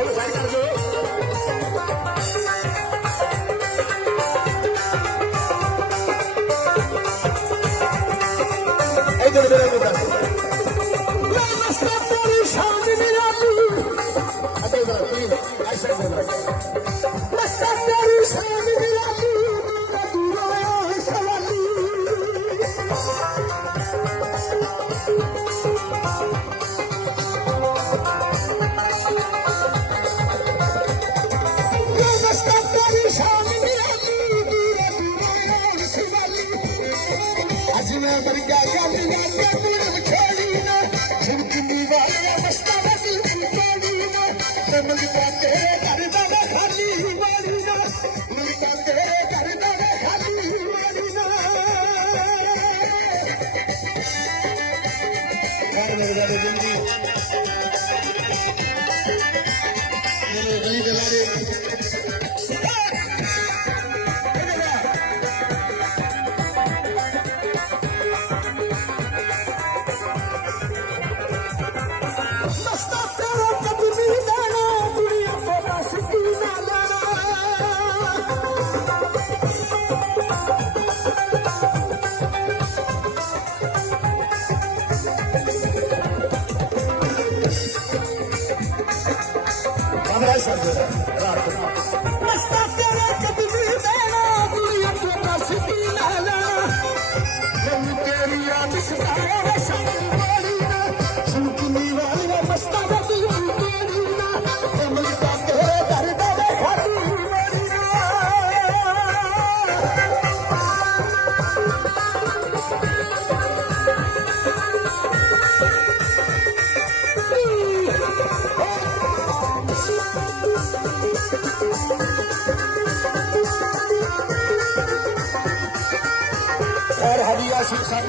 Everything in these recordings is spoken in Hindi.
फुल साइड कर दो इधर मेरे को कर या मस्ता तेरी शान मेरा तू अबे जरा प्लीज ऐसे बोल मस्ता तेरी शान मेरा तू सवाली या मस्ता तेरी शान मेरा तू सवाली आज मैं मर गया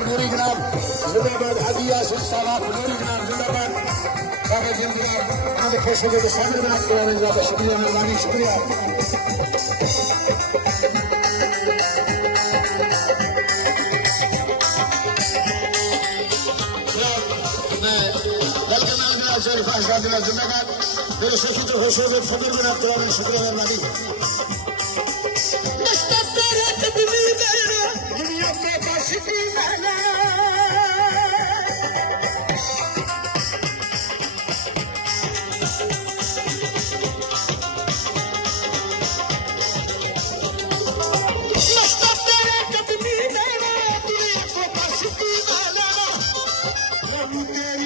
फुलूरी जनाब जिंदाबाद हदिया साहब फुलूरी जनाब जिंदाबाद साहब जिंदाबाद हमारे खुश हो गए सामने में आपके आने का शुक्रिया मेहरबानी शुक्रिया जिंदाबाद मेरे शेखी तो खुश हो गए फुलूरी जनाब शुक्रिया मेहरबानी